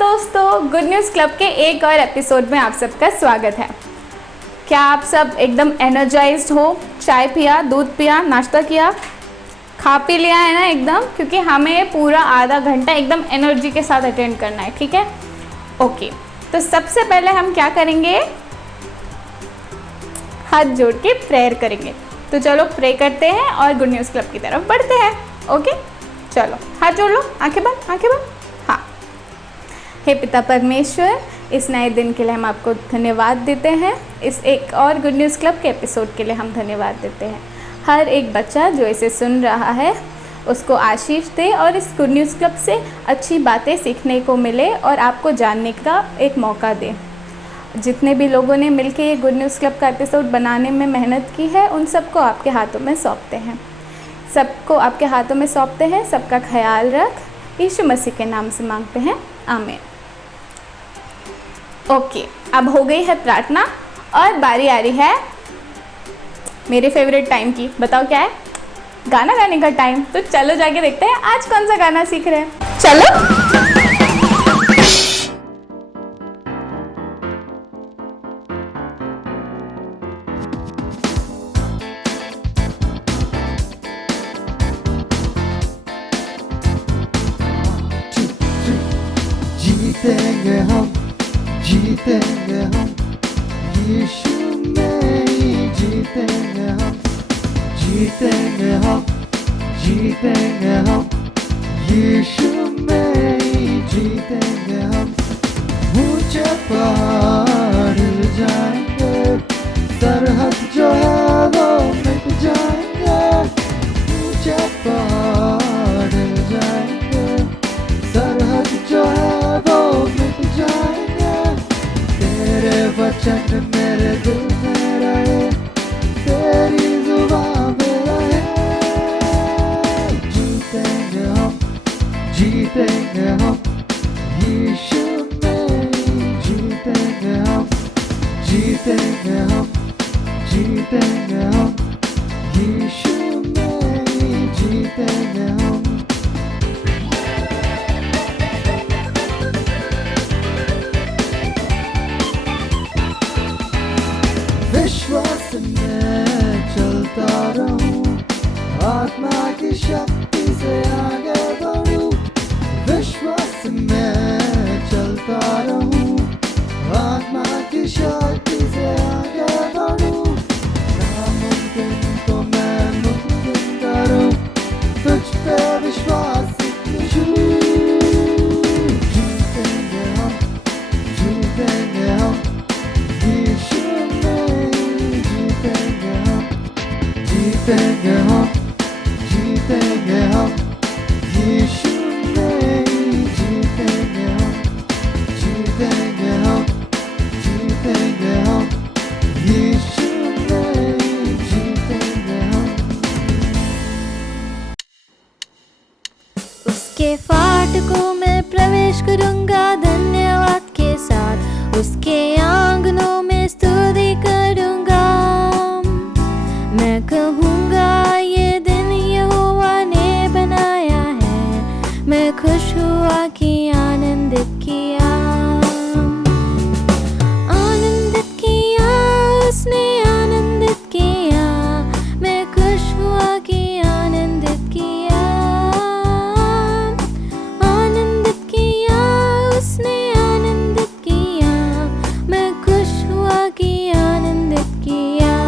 दोस्तों, good news club के एक और एपिसोड में आप सबका स्वागत है। क्या आप सब एकदम एनर्जाइज्ड हो? चाय पिया, दूध पिया, नाश्ता किया, खा पी लिया है ना एकदम? क्योंकि हमें पूरा आधा घंटा एकदम एनर्जी के साथ अटेंड करना है, ठीक है? ओके, तो सबसे पहले हम क्या करेंगे? हाथ जोड़ के प्रेयर करेंगे। तो चलो प्रे करते हैं और गुड न्यूज़ क्लब की तरफ बढ़ते हैं। ओके, चलो हाथ जोड़ लो, आंखें बंद, आंखें बंद। हाँ, हे पिता परमेश्वर, इस नए दिन के लिए हम आपको धन्यवाद देते हैं। इस एक और गुड न्यूज़ क्लब के एपिसोड के लिए हम धन्यवाद देते हैं। हर एक बच्चा जो इसे सुन रहा है उसको आशीष दे और इस गुड न्यूज़ क्लब से अच्छी बातें सीखने को मिले और आपको जानने का एक मौका दे। जितने भी लोगों ने मिलकर ये गुड न्यूज़ क्लब का एपिसोड बनाने में मेहनत की है, उन सबको आपके हाथों में सौंपते हैं। सबको आपके हाथों में सौंपते हैं। सबका ख्याल रख, यीशु मसीह के नाम से मांगते हैं, आमीन। ओके, अब हो गई है प्रार्थना और बारी आ रही है मेरे फेवरेट टाइम की। बताओ क्या है? गाना गाने का टाइम। तो चलो जाके देखते हैं आज कौन सा गाना सीख रहे हैं। चलो। जीतेंगे हम, जीतेंगे हम, यीशु में ही जीतेंगे हम, जीतेंगे हम, जीतेंगे हम, यीशु में ही जीतेंगे हम। ऊंचे पहाड़ हिल जाएंगे, सरहद जो है वो मिट जाएंगे। ऊंचे पहाड़ हिल जाएंगे, सरहद जो है वो मिट जाएंगे। तेरे वचन मेरे दिल में रहे, तेरी जुबान में रहे। जीतेंगे हम, जीतेंगे हम, यीशु में जीतेंगे हम, जीतेंगे हम, जीतेंगे हम, यीशु में जीतेंगे हम। विश्वास में चलता रहूं, आत्मा की शक्ति से आगे बढ़ूं। विश्वास में चलता रहूं, आत्मा की शक्ति से आगे बढ़ूं। नामुमकिन को मैं मुमकिन करूं, तुझ पे विश्वास यीशु। जीतेंगे हम, जीतेंगे हम, यीशु में जीतेंगे हम, जीतेंगे हम, जीतेंगे हम, यीशु में जीतेंगे हम, जीतेंगे हम, जीतेंगे हम, यीशु में जीतेंगे हम। उसके फाटकों में प्रवेश करूंगा धन्यवाद के साथ, उसके आंगनों में स्तुति करूंगा। मैं कहूंगा ये दिन यहोवा ने बनाया है, मैं खुश हुआ कि आनंदित किया, आनंदित किया, उसने आनंदित किया। मैं खुश हुआ कि आनंदित किया, आनंदित किया, उसने आनंदित किया। मैं खुश हुआ कि आनंदित किया।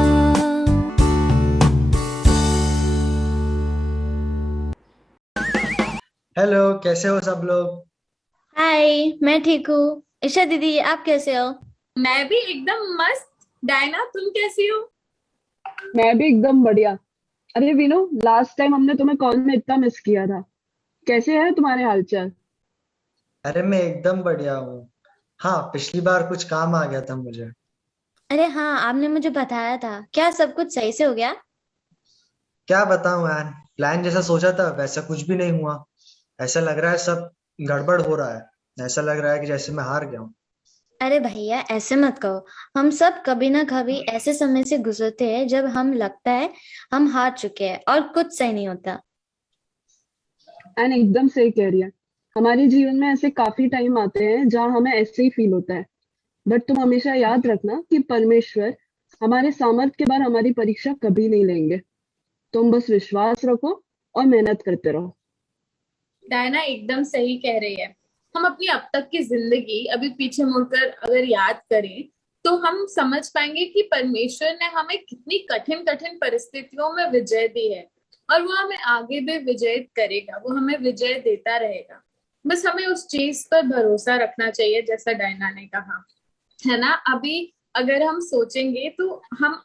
हेलो, कैसे हो सब लोग? हाय, मैं ठीक हूँ। ईशा दीदी, आप कैसे हो? मैं भी एकदम मस्त। डायना, तुम कैसी हो? मैं भी एकदम बढ़िया। अरे वीनू, लास्ट टाइम हमने तुम्हें कॉल में इतना मिस किया था। कैसे है तुम्हारे हालचाल? अरे मैं एकदम बढ़िया हूँ। हाँ, पिछली बार कुछ काम आ गया था मुझे। अरे हाँ, आपने मुझे बताया था। क्या सब कुछ सही से हो गया? क्या बताऊं यार, प्लान जैसा सोचा था वैसा कुछ भी नहीं हुआ। ऐसा लग रहा है सब गड़बड़ हो रहा है। ऐसा लग रहा है कि जैसे मैं हार गया हूँ। अरे भैया, ऐसे मत कहो। हम सब कभी ना कभी ऐसे समय से गुजरते हैं जब हम लगता है हम हार चुके हैं और कुछ सही नहीं होता। एंड एकदम सही कह रही है। हमारे जीवन में ऐसे काफी टाइम आते हैं जहाँ हमें ऐसे ही फील होता है, बट तुम हमेशा याद रखना कि परमेश्वर हमारे सामर्थ्य के बाद हमारी परीक्षा कभी नहीं लेंगे। तुम बस विश्वास रखो और मेहनत करते रहो। डायना एकदम सही कह रही है। हम अपनी अब तक की जिंदगी अभी पीछे मुड़कर अगर याद करें तो हम समझ पाएंगे कि परमेश्वर ने हमें कितनी कठिन कठिन परिस्थितियों में विजय दी है और वो हमें आगे भी विजय करेगा, वो हमें विजय देता रहेगा। बस हमें उस चीज पर भरोसा रखना चाहिए, जैसा डायना ने कहा, है ना। अभी अगर हम सोचेंगे तो हम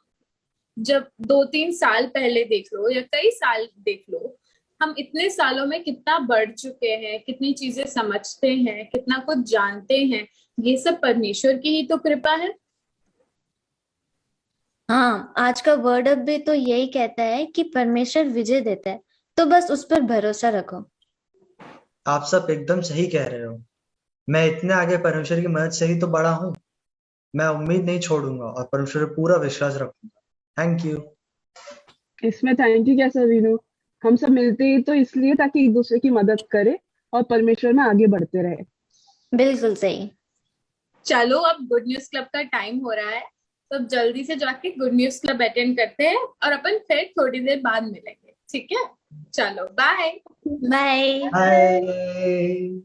जब 2-3 साल पहले देख लो या कई साल देख लो, हम इतने सालों में कितना बढ़ चुके हैं, कितनी चीजें समझते हैं, कितना कुछ जानते हैं। ये सब परमेश्वर की ही तो कृपा है। हाँ, आज का वर्ड अप भी तो यही कहता है कि परमेश्वर विजय देता है, तो बस उस पर भरोसा रखो। आप सब एकदम सही कह रहे हो। मैं इतने आगे परमेश्वर की मदद से ही तो बड़ा हूँ। मैं उम्मीद नहीं छोड़ूंगा और परमेश्वर पर पूरा विश्वास रखूंगा। Thank you. इसमें थैंक यू कैसा वीनू? हम सब मिलते ही तो इसलिए ताकि एक दूसरे की मदद करे और परमेश्वर में आगे बढ़ते रहे। बिल्कुल सही। चलो अब गुड न्यूज क्लब का टाइम हो रहा है, तो अब जल्दी से जाके गुड न्यूज क्लब अटेंड करते हैं और अपन फिर थोड़ी देर बाद मिलेंगे, ठीक है? चलो बाय। बाय। हाय।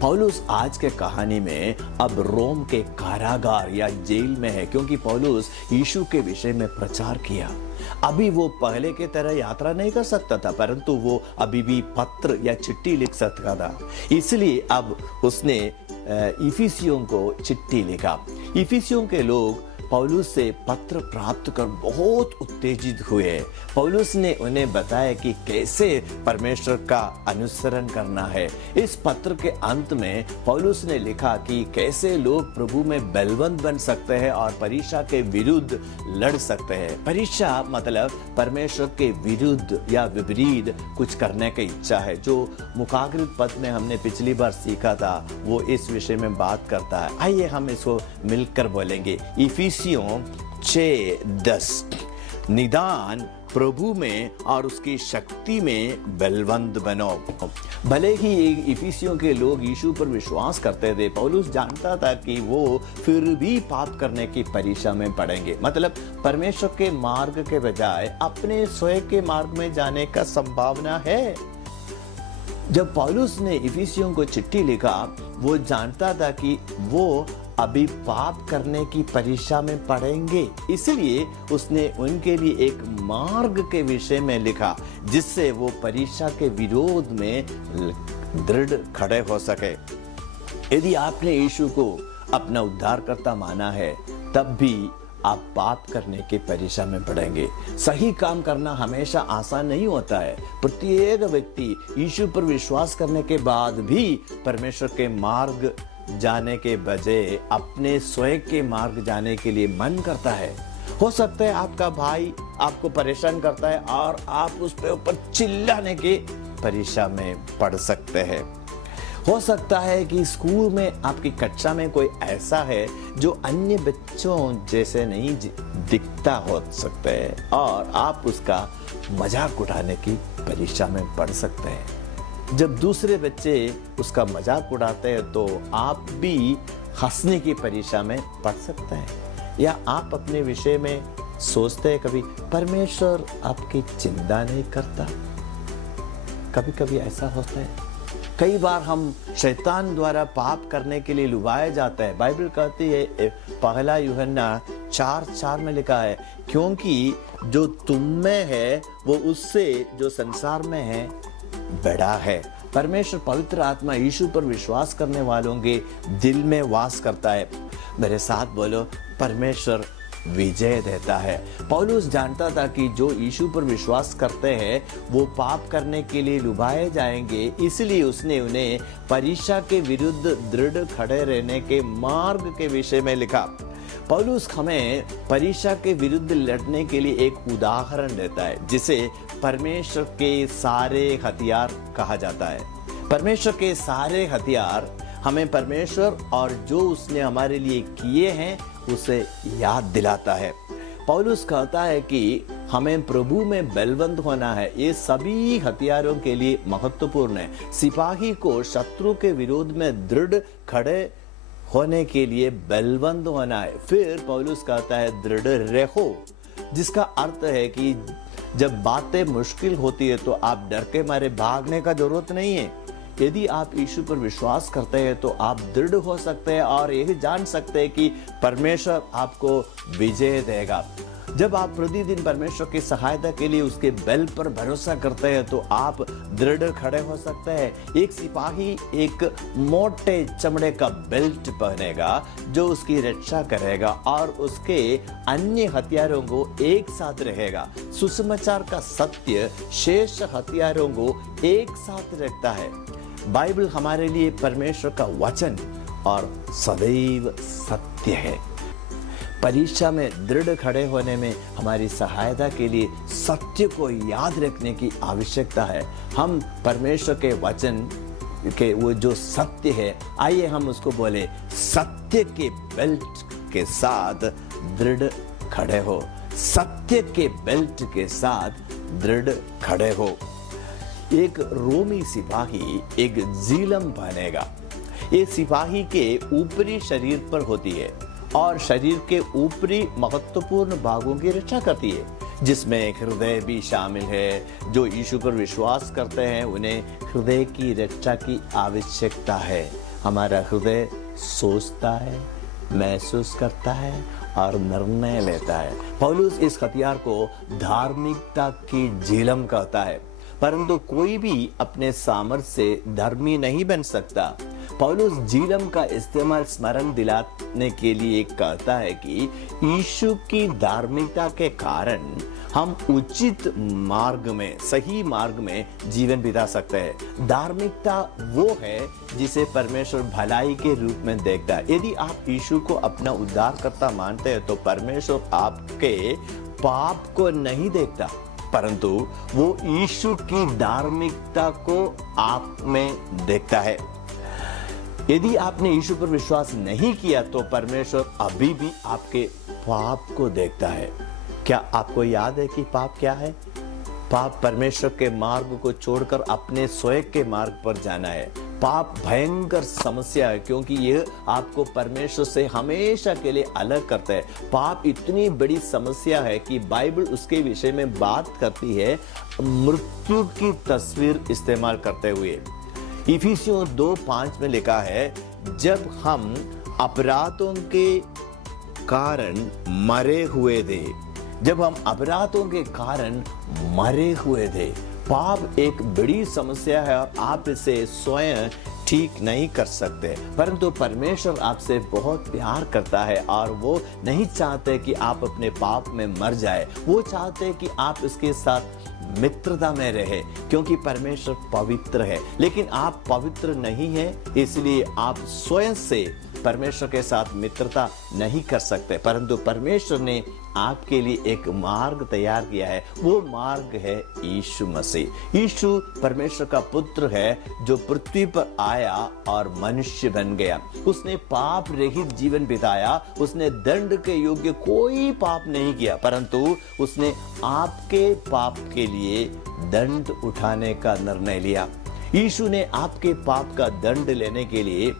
पौलुस आज के कहानी में अब रोम के कारागार या जेल में है, क्योंकि पौलुस यीशु के विषय में प्रचार किया। अभी वो पहले के तरह यात्रा नहीं कर सकता था, परंतु वो अभी भी पत्र या चिट्ठी लिख सकता था। इसलिए अब उसने इफिसियों को चिट्ठी लिखा। इफिसियों के लोग पौलुस से पत्र प्राप्त कर बहुत उत्तेजित हुए। पौलुस ने उन्हें बताया कि कैसे परमेश्वर का अनुसरण करना है। इस पत्र के अंत में पौलुस ने लिखा कि कैसे लोग प्रभु में बलवंत बन सकते हैं और परीक्षा के विरुद्ध लड़ सकते हैं। परीक्षा मतलब परमेश्वर के विरुद्ध या विपरीत कुछ करने की इच्छा है। जो मुखाग्रित पद में हमने पिछली बार सीखा था वो इस विषय में बात करता है। आइए हम इसको मिलकर बोलेंगे। इफिसियों 6:10 निदान प्रभु में और उसकी शक्ति में बलवंत बनो। भले ही इफिसियों के लोग यीशु पर विश्वास करते थे, पौलुस जानता था कि वो फिर भी पाप करने की परीक्षा में पड़ेंगे। मतलब परमेश्वर के मार्ग के बजाय अपने स्वयं के मार्ग में जाने का संभावना है। जब पौलुस ने इफिसियों को चिट्ठी लिखा, वो जानता था कि वो अभी पाप करने की परीक्षा में पड़ेंगे, इसलिए उसने उनके लिए एक मार्ग के विषय में लिखा जिससे वो परीक्षा के विरोध में दृढ़ खड़े हो सके। यदि आपने यीशु को अपना उद्धारकर्ता माना है, तब भी आप पाप करने की परीक्षा में पड़ेंगे। सही काम करना हमेशा आसान नहीं होता है। प्रत्येक व्यक्ति यीशु पर विश्वास करने के बाद भी परमेश्वर के मार्ग जाने के बजाय अपने स्वयं के मार्ग जाने के लिए मन करता है। हो सकता है आपका भाई आपको परेशान करता है और आप उस पे ऊपर चिल्लाने की परीक्षा में पड़ सकते हैं। हो सकता है कि स्कूल में आपकी कक्षा में कोई ऐसा है जो अन्य बच्चों जैसे नहीं दिखता हो सकता है और आप उसका मजाक उड़ाने की परीक्षा में पड़ सकते हैं। जब दूसरे बच्चे उसका मजाक उड़ाते हैं तो आप भी हंसने की परीक्षा में पड़ सकते हैं। या आप अपने विषय में सोचते हैं कभी परमेश्वर आपकी चिंता नहीं करता। कभी कभी ऐसा होता है। कई बार हम शैतान द्वारा पाप करने के लिए लुभाए जाते हैं। बाइबल कहती है, पहला यूहन्ना 4:4 में लिखा है, क्योंकि जो तुम में है वो उससे जो संसार में है बड़ा है। परमेश्वर पवित्र आत्मा यीशु पर विश्वास करने वालों के दिल में वास करता है। मेरे साथ बोलो, परमेश्वर विजय देता है। पौलुस जानता था कि जो यीशु पर विश्वास करते हैं वो पाप करने के लिए लुभाए जाएंगे, इसलिए उसने उन्हें परीक्षा के विरुद्ध दृढ़ खड़े रहने के मार्ग के विषय में लिखा। पौलुस हमें परीक्षा के विरुद्ध लड़ने के लिए एक उदाहरण देता है जिसे परमेश्वर के सारे हथियार कहा जाता है। परमेश्वर के सारे हथियार हमें परमेश्वर और जो उसने हमारे लिए किए हैं उसे याद दिलाता है। पौलुस कहता है कि हमें प्रभु में बलवंत होना है। ये सभी हथियारों के लिए महत्वपूर्ण है। सिपाही को शत्रु के विरोध में दृढ़ खड़े होने के लिए बलवंत होना है। फिर पौलुस कहता है दृढ़ रहो, जिसका अर्थ है कि जब बातें मुश्किल होती है तो आप डर के मारे भागने का जरूरत नहीं है। यदि आप यीशु पर विश्वास करते हैं तो आप दृढ़ हो सकते हैं और यही जान सकते हैं कि परमेश्वर आपको विजय देगा। जब आप प्रतिदिन परमेश्वर की सहायता के लिए उसके बल पर भरोसा करते हैं तो आप दृढ़ खड़े हो सकते हैं। एक सिपाही एक मोटे चमड़े का बेल्ट पहनेगा जो उसकी रक्षा करेगा और उसके अन्य हथियारों को एक साथ रहेगा। सुसमाचार का सत्य शेष हथियारों को एक साथ रखता है। बाइबल हमारे लिए परमेश्वर का वचन और सदैव सत्य है। परीक्षा में दृढ़ खड़े होने में हमारी सहायता के लिए सत्य को याद रखने की आवश्यकता है। हम परमेश्वर के वचन के वो जो सत्य है, आइए हम उसको बोले, सत्य के बेल्ट के साथ दृढ़ खड़े हो। सत्य के बेल्ट के साथ दृढ़ खड़े हो। एक रोमी सिपाही एक जीलम पहनेगा। ये सिपाही के ऊपरी शरीर पर होती है और शरीर के ऊपरी महत्वपूर्ण भागों की रक्षा करती है, जिसमें हृदय भी शामिल है। जो यीशु पर विश्वास करते हैं उन्हें हृदय की रक्षा की आवश्यकता है। हमारा हृदय सोचता है, महसूस करता है और निर्णय लेता है। पौलुस इस हथियार को धार्मिकता की झिलम कहता है, परंतु कोई भी अपने सामर्थ्य से धर्मी नहीं बन सकता। पौलुस झिलम का इस्तेमाल स्मरण दिलाने के लिए कहता है कि यीशु की धार्मिकता के कारण हम उचित मार्ग में, सही मार्ग में जीवन बिता सकते हैं। धार्मिकता वो है जिसे परमेश्वर भलाई के रूप में देखता है। यदि आप यीशु को अपना उद्धारकर्ता मानते हैं तो परमेश्वर आपके पाप को नहीं देखता, परंतु वो यीशु की धार्मिकता को आप में देखता है। यदि आपने यीशु पर विश्वास नहीं किया तो परमेश्वर अभी भी आपके पाप को देखता है। क्या आपको याद है कि पाप क्या है? पाप परमेश्वर के मार्ग को छोड़कर अपने स्वयं के मार्ग पर जाना है। पाप भयंकर समस्या है क्योंकि यह आपको परमेश्वर से हमेशा के लिए अलग करता है। पाप इतनी बड़ी समस्या है कि बाइबल उसके विषय में बात करती है मृत्यु की तस्वीर इस्तेमाल करते हुए। इफिसियों 2:5 में लिखा है, जब हम अपराधों के कारण मरे हुए थे। जब हम अपराधों के कारण मरे हुए थे। पाप एक बड़ी समस्या है और आप इसे स्वयं ठीक नहीं कर सकते, परंतु परमेश्वर आपसे बहुत प्यार करता है और वो नहीं चाहते कि आप अपने पाप में मर जाए। वो चाहते कि आप इसके साथ मित्रता में रहे, क्योंकि परमेश्वर पवित्र है। लेकिन आप पवित्र नहीं हैं, इसलिए आप स्वयं से परमेश्वर के साथ मित्रता नहीं कर सकते, परंतु परमेश्वर ने आपके लिए एक मार्ग तैयार किया है। वो मार्ग है यीशु मसीह। यीशु परमेश्वर का पुत्र है जो पृथ्वी पर आया और मनुष्य बन गया। उसने पाप रहित जीवन बिताया। उसने दंड के योग्य कोई पाप नहीं किया, परंतु उसने आपके पाप के लिए दंड उठाने का निर्णय लिया। यीशु ने आपके पाप का दंड लेने के लिए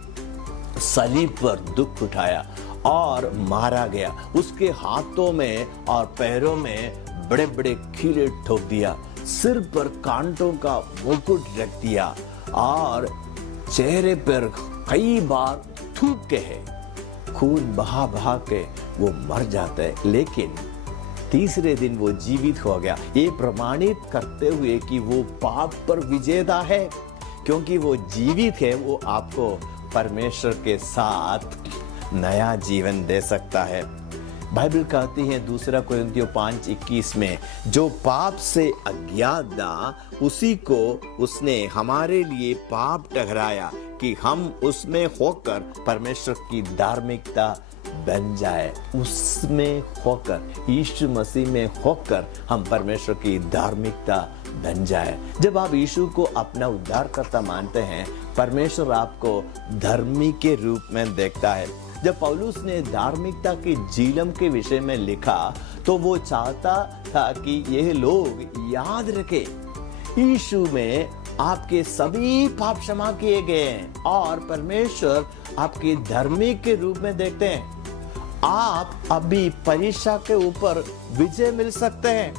सलीब पर दुख उठाया और मारा गया। उसके हाथों में और पैरों में बड़े बड़े कीले ठोक दिया, सिर पर कांटों का मुकुट रख दिया और चेहरे पर कई बार थूक के है, खून बहा बहा के वो मर जाता है, लेकिन तीसरे दिन वो जीवित हो गया। ये प्रमाणित करते हुए कि वो पाप पर विजेता है, क्योंकि वो जीवित है। वो आपको परमेश्वर के साथ नया जीवन दे सकता है। बाइबल कहती है 2 कोरिन्थियों 5:21 में, जो पाप से अज्ञात था उसी को उसने हमारे लिए पाप ठहराया कि हम उसमें होकर परमेश्वर की धार्मिकता बन जाए। उसमें होकर, यीशु मसीह में होकर हम परमेश्वर की धार्मिकता बन जाए। जब आप यीशु को अपना उद्धारकर्ता मानते हैं, परमेश्वर आपको धर्मी के रूप में देखता है। जब पौलुस ने धार्मिकता की जीलम के विषय में लिखा तो वो चाहता था कि यह लोग याद रखें यीशु में आपके सभी पाप क्षमा किए गए हैं और परमेश्वर आपके धर्मी के रूप में देखते हैं। आप अभी परीक्षा के ऊपर विजय मिल सकते हैं।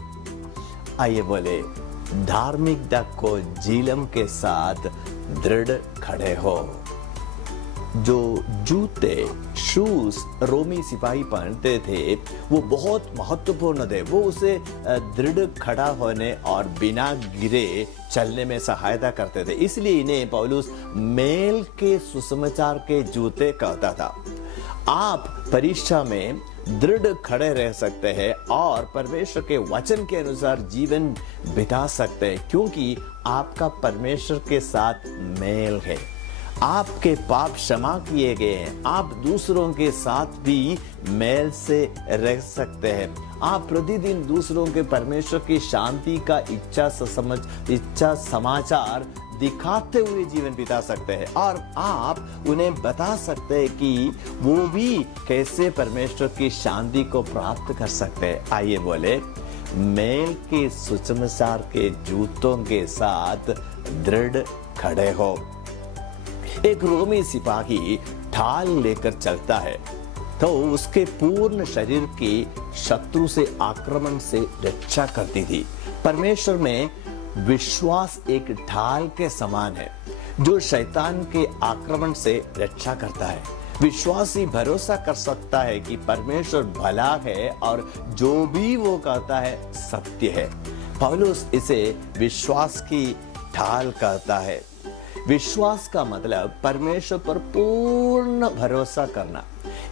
आइए बोले, धार्मिकता को जीलम के साथ दृढ़ खड़े हो। जो जूते शूज रोमी सिपाही पहनते थे वो बहुत महत्वपूर्ण थे। वो उसे दृढ़ खड़ा होने और बिना गिरे चलने में सहायता करते थे, इसलिए इन्हें पौलुस मेल के सुसमाचार के जूते कहता था। आप परीक्षा में दृढ़ खड़े रह सकते हैं और परमेश्वर के वचन के अनुसार जीवन बिता सकते हैं, क्योंकि आपका परमेश्वर के साथ मेल है। आपके पाप क्षमा किए गए हैं। आप दूसरों के साथ भी मेल से रह सकते हैं। आप प्रतिदिन दूसरों के परमेश्वर की शांति का इच्छा समाचार दिखाते हुए जीवन बिता सकते हैं और आप उन्हें बता सकते हैं कि वो भी कैसे परमेश्वर की शांति को प्राप्त कर सकते हैं। आइए बोले, मेल के सुसमाचार के जूतों के साथ दृढ़ खड़े हो। एक रोमी सिपाही ढाल लेकर चलता है तो उसके पूर्ण शरीर की शत्रु से आक्रमण से रक्षा करती थी। परमेश्वर में विश्वास एक ढाल के समान है जो शैतान के आक्रमण से रक्षा करता है। विश्वासी भरोसा कर सकता है कि परमेश्वर भला है और जो भी वो कहता है सत्य है। पौलुस इसे विश्वास की ढाल कहता है। विश्वास का मतलब परमेश्वर पर पूर्ण भरोसा करना।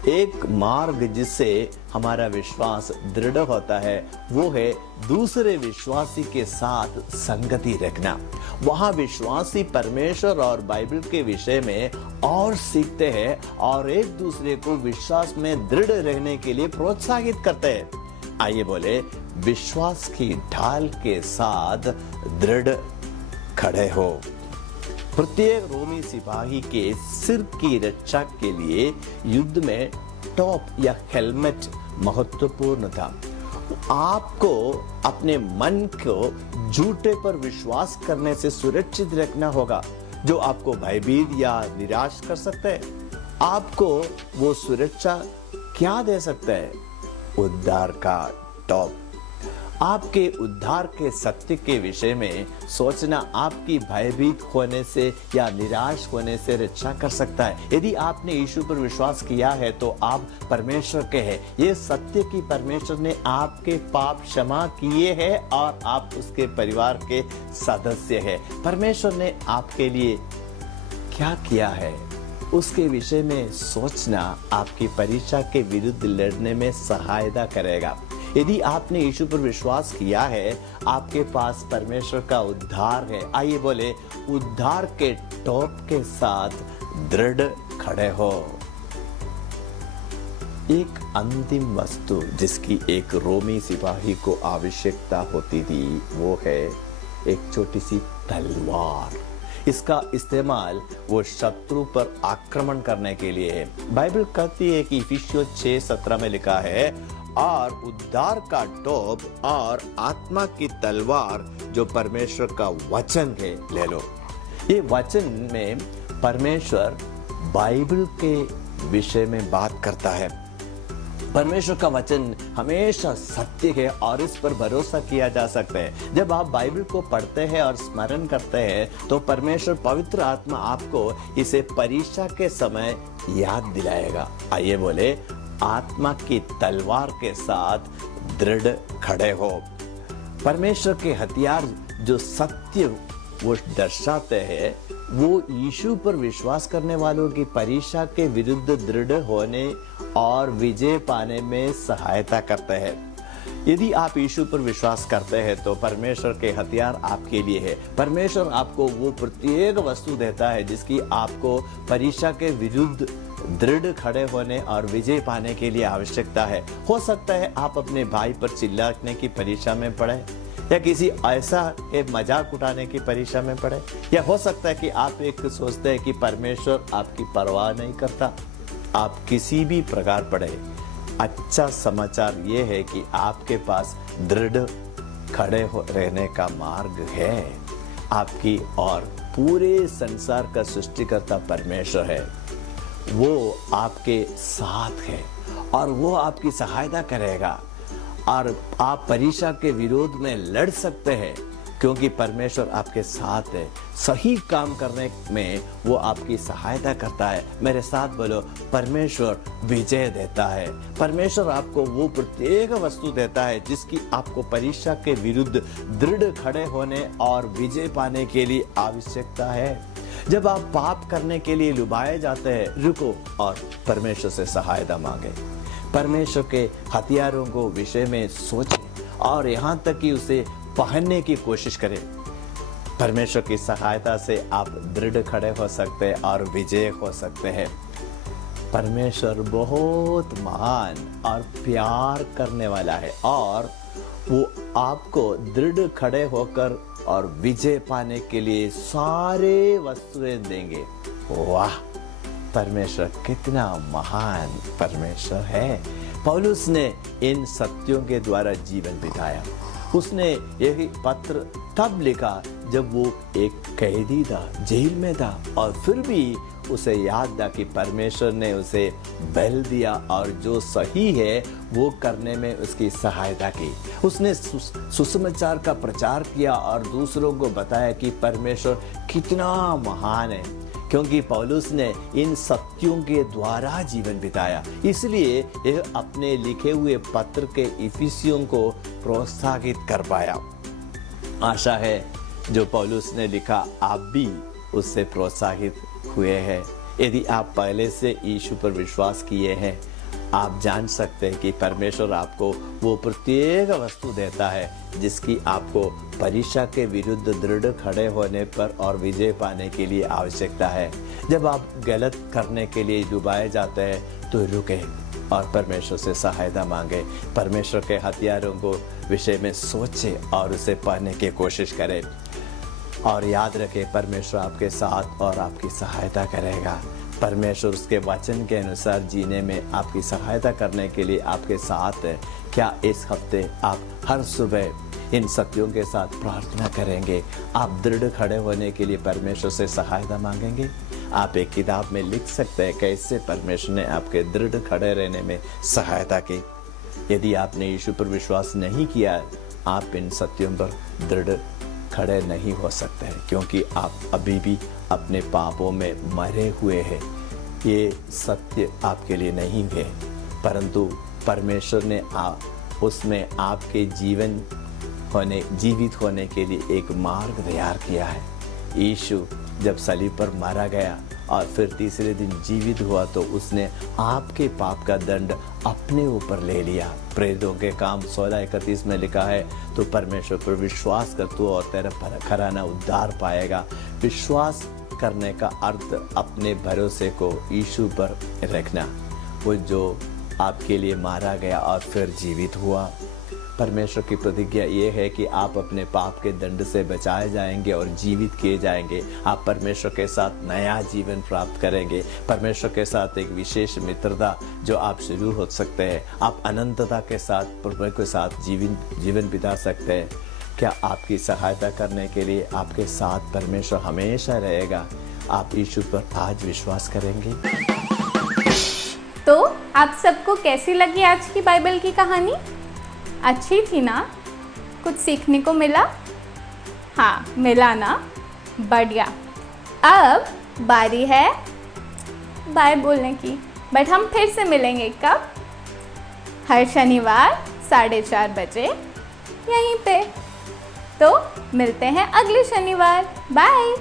एक मार्ग जिससे हमारा विश्वास दृढ़ होता है वो है दूसरे विश्वासी के साथ संगति रखना। वहाँ विश्वासी परमेश्वर और बाइबल के विषय में और सीखते हैं और एक दूसरे को विश्वास में दृढ़ रहने के लिए प्रोत्साहित करते हैं। आइए बोले, विश्वास की ढाल के साथ दृढ़ खड़े हो। प्रत्येक रोमी सिपाही के सिर की रक्षा के लिए युद्ध में टॉप या हेलमेट महत्वपूर्ण था। आपको अपने मन को झूठे पर विश्वास करने से सुरक्षित रखना होगा जो आपको भयभीत या निराश कर सकता है। आपको वो सुरक्षा क्या दे सकता है? उद्धार का टॉप। आपके उद्धार के सत्य के विषय में सोचना आपकी भयभीत होने से या निराश होने से रक्षा कर सकता है। यदि आपने यीशु पर विश्वास किया है तो आप परमेश्वर के हैं। ये सत्य कि परमेश्वर ने आपके पाप क्षमा किए हैं और आप उसके परिवार के सदस्य हैं। परमेश्वर ने आपके लिए क्या किया है उसके विषय में सोचना आपकी परीक्षा के विरुद्ध लड़ने में सहायता करेगा। यदि आपने यीशु पर विश्वास किया है, आपके पास परमेश्वर का उद्धार है। आइए बोले, उद्धार के टॉप के साथ दृढ़ खड़े हो। एक अंतिम वस्तु जिसकी एक रोमी सिपाही को आवश्यकता होती थी वो है एक छोटी सी तलवार। इसका इस्तेमाल वो शत्रु पर आक्रमण करने के लिए है। बाइबल कहती है कि इफिसियों 6:17 में लिखा है, और उद्धार का टोप और आत्मा की तलवार जो परमेश्वर का वचन है ले लो। ये वचन में परमेश्वर बाइबल के विषय में बात करता है। परमेश्वर का वचन हमेशा सत्य है और इस पर भरोसा किया जा सकता है। जब आप बाइबल को पढ़ते हैं और स्मरण करते हैं तो परमेश्वर पवित्र आत्मा आपको इसे परीक्षा के समय याद दिलाएगा। आइए बोले, आत्मा की तलवार के साथ दृढ़ खड़े हो। परमेश्वर के हथियार जो सत्य वो दर्शाते हैं वो यीशु पर विश्वास करने वालों की परीक्षा के विरुद्ध दृढ़ होने और विजय पाने में सहायता करते हैं। यदि आप यीशु पर विश्वास करते हैं तो परमेश्वर के हथियार आपके लिए है। परमेश्वर आपको वो प्रत्येक वस्तु देता है जिसकी आपको परीक्षा के विरुद्ध दृढ़ खड़े होने और विजय पाने के लिए आवश्यकता है। हो सकता है आप अपने भाई पर चिल्लाने की परीक्षा में पड़े या किसी ऐसा एक मजाक उठाने की परीक्षा में पड़े, या हो सकता है कि आप एक सोचते हैं कि परमेश्वर आपकी परवाह नहीं करता। आप किसी भी प्रकार पढ़े, अच्छा समाचार ये है कि आपके पास दृढ़ खड़े रहने का मार्ग है। आपकी और पूरे संसार का सृष्टिकर्ता परमेश्वर है, वो आपके साथ है और वो आपकी सहायता करेगा और आप परीक्षा के विरोध में लड़ सकते हैं क्योंकि परमेश्वर आपके साथ है। सही काम करने में वो आपकी सहायता करता है। मेरे साथ बोलो, परमेश्वर विजय देता है। परमेश्वर आपको वो प्रत्येक वस्तु देता है जिसकी आपको परीक्षा के विरुद्ध दृढ़ खड़े होने और विजय पाने के लिए आवश्यकता है। जब आप पाप करने के लिए लुभाए जाते हैं, रुको और परमेश्वर से सहायता मांगे। परमेश्वर के हथियारों को विषय में सोचें और यहाँ तक कि उसे पहनने की कोशिश करें। परमेश्वर की सहायता से आप दृढ़ खड़े हो सकते हैं और विजय हो सकते हैं। परमेश्वर बहुत महान और प्यार करने वाला है और वो आपको दृढ़ खड़े होकर और विजय पाने के लिए सारे वस्तुएं देंगे। वाह, परमेश्वर कितना महान परमेश्वर है। पौलुस ने इन सत्यों के द्वारा जीवन बिताया। उसने यही पत्र तब लिखा जब वो एक कैदी था, जेल में था, और फिर भी उसे याद था कि परमेश्वर ने उसे बल दिया और जो सही है वो करने में उसकी सहायता की। उसने सुसमाचार का प्रचार किया और दूसरों को बताया कि परमेश्वर कितना महान है, क्योंकि पौलुस ने इन सत्यों के द्वारा जीवन बिताया। इसलिए यह अपने लिखे हुए पत्र के इफिसियों को प्रोत्साहित कर पाया। आशा है जो पौलुस ने लिखा आप भी उससे प्रोत्साहित हुए हैं। यदि आप पहले से यीशु पर विश्वास किए हैं, आप जान सकते हैं कि परमेश्वर आपको वो प्रत्येक वस्तु देता है जिसकी आपको परीक्षा के विरुद्ध दृढ़ खड़े होने पर और विजय पाने के लिए आवश्यकता है। जब आप गलत करने के लिए डुबाए जाते हैं तो रुके और परमेश्वर से सहायता मांगे। परमेश्वर के हथियारों को विषय में सोचें और उसे पाने की कोशिश करें और याद रखें, परमेश्वर आपके साथ और आपकी सहायता करेगा। परमेश्वर उसके वचन के अनुसार जीने में आपकी सहायता करने के लिए आपके साथ है। क्या इस हफ्ते आप हर सुबह इन सत्यों के साथ प्रार्थना करेंगे? आप दृढ़ खड़े होने के लिए परमेश्वर से सहायता मांगेंगे? आप एक किताब में लिख सकते हैं कैसे परमेश्वर ने आपके दृढ़ खड़े रहने में सहायता की। यदि आपने यीशु पर विश्वास नहीं किया, आप इन सत्यों पर दृढ़ खड़े नहीं हो सकते हैं, क्योंकि आप अभी भी अपने पापों में मरे हुए हैं। ये सत्य आपके लिए नहीं है, परंतु परमेश्वर ने उसमें आपके जीवित होने के लिए एक मार्ग तैयार किया है। यीशु जब सलीब पर मारा गया और फिर तीसरे दिन जीवित हुआ तो उसने आपके पाप का दंड अपने ऊपर ले लिया। प्रेरितों के काम 16:31 में लिखा है, तो परमेश्वर पर विश्वास कर तू और तेरा घराना उद्धार पाएगा। विश्वास करने का अर्थ अपने भरोसे को यीशु पर रखना, वो जो आपके लिए मारा गया और फिर जीवित हुआ। परमेश्वर की प्रतिज्ञा ये है कि आप अपने पाप के दंड से बचाए जाएंगे और जीवित किए जाएंगे। आप परमेश्वर के साथ नया जीवन प्राप्त करेंगे। परमेश्वर के साथ एक विशेष मित्रता जो आप शुरू हो सकते हैं। आप अनंतता के साथ प्रभु के साथ जीवन बिता सकते हैं। क्या आपकी सहायता करने के लिए आपके साथ परमेश्वर हमेशा रहेगा? आप यीशु पर आज विश्वास करेंगे? तो आप सबको कैसी लगी आज की बाइबल की कहानी? अच्छी थी ना? कुछ सीखने को मिला? हाँ, मिला ना? बढ़िया। अब बारी है बाय बोलने की, बट हम फिर से मिलेंगे कब? हर शनिवार 4:30 बजे यहीं पे। तो मिलते हैं अगले शनिवार। बाय।